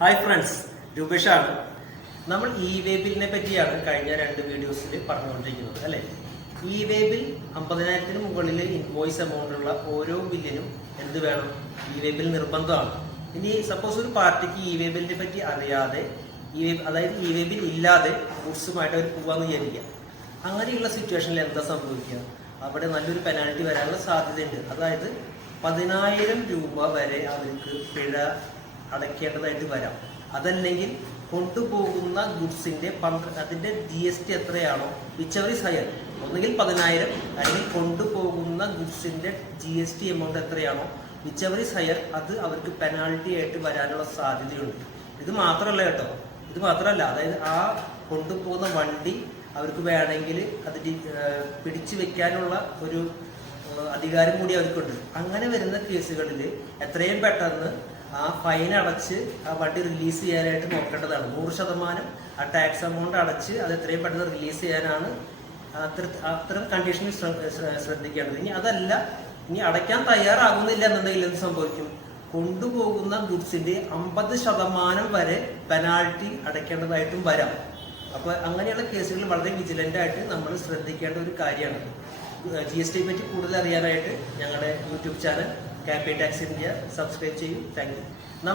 Hi friends, രൂപേഷാണ്. നമ്മൾ വേ ബില്ലിനെ പറ്റിയാണ് കഴിഞ്ഞ 2 വീഡിയോസിൽ പറഞ്ഞുകൊണ്ടിരിക്കുന്നത് അല്ലേ. വേ ബിൽ 50,000-ന് മുകളിൽ ഇൻവോയ്സ് എമൗണ്ട് ഉള്ള ഓരോ ബില്ലിനും എന്ത് വേണം? വേ ബിൽ നിർബന്ധമാണ്. ഇനി സപ്പോസ് ഒരു പാർട്ടിക്ക് വേ ബില്ലിനെ പറ്റി അറിയാതെ അതായത് വേ ബിൽ ഇല്ലാതെ ഗുഡ്സുമായിട്ട് അവർ പോവാന്ന് വിചാരിക്കുക. അങ്ങനെയുള്ള സിറ്റുവേഷനിൽ എന്താ സംഭവിക്കുക? അവിടെ നല്ലൊരു പെനാൽറ്റി വരാനുള്ള സാധ്യതയുണ്ട്. അതായത് 10,000 രൂപ വരെ അവർക്ക് പിഴ അടയ്ക്കേണ്ടതായിട്ട് വരാം. അതല്ലെങ്കിൽ കൊണ്ടുപോകുന്ന ഗുഡ്സിന്റെ അതിന്റെ GST എത്രയാണോ, വിച്ചവർ ഹയർ, ഒന്നുകിൽ 10,000 അല്ലെങ്കിൽ കൊണ്ടുപോകുന്ന ഗുഡ്സിന്റെ GST എമൗണ്ട് എത്രയാണോ, വിച്ചവർ ഹയർ, അത് അവർക്ക് പെനാൽറ്റി ആയിട്ട് വരാനുള്ള സാധ്യതയുണ്ട്. ഇത് മാത്രമല്ല കേട്ടോ, ഇത് മാത്രമല്ല, അതായത് ആ കൊണ്ടുപോകുന്ന വണ്ടി അവർക്ക് വേണമെങ്കിൽ അത് പിടിച്ചു വെക്കാനുള്ള ഒരു അധികാരം കൂടി അവർക്കുണ്ട്. അങ്ങനെ വരുന്ന കേസുകളിൽ എത്രയും പെട്ടെന്ന് ആ ഫൈൻ അടച്ച് ആ വണ്ടി റിലീസ് ചെയ്യാനായിട്ട് നോക്കേണ്ടതാണ്. 100% ആ ടാക്സ് എമൗണ്ട് അടച്ച് അത് എത്രയും പെട്ടെന്ന് റിലീസ് ചെയ്യാനാണ് അത്തരം കണ്ടീഷനിൽ ശ്രദ്ധിക്കേണ്ടത്. ഇനി അതല്ല, ഇനി അടയ്ക്കാൻ തയ്യാറാകുന്നില്ല എന്നുണ്ടെങ്കിൽ എന്ത് സംഭവിക്കും? കൊണ്ടുപോകുന്ന ഗുഡ്സിന്റെ 50% വരെ പെനാൽറ്റി അടയ്ക്കേണ്ടതായിട്ടും വരാം. അപ്പോൾ അങ്ങനെയുള്ള കേസുകൾ വളരെ വിജിലന്റ് ആയിട്ട് നമ്മൾ ശ്രദ്ധിക്കേണ്ട ഒരു കാര്യമാണ്. GST പറ്റി കൂടുതൽ അറിയാനായിട്ട് ഞങ്ങളുടെ YouTube channel campaign tax India subscribe ചെയ്യും. Thank U.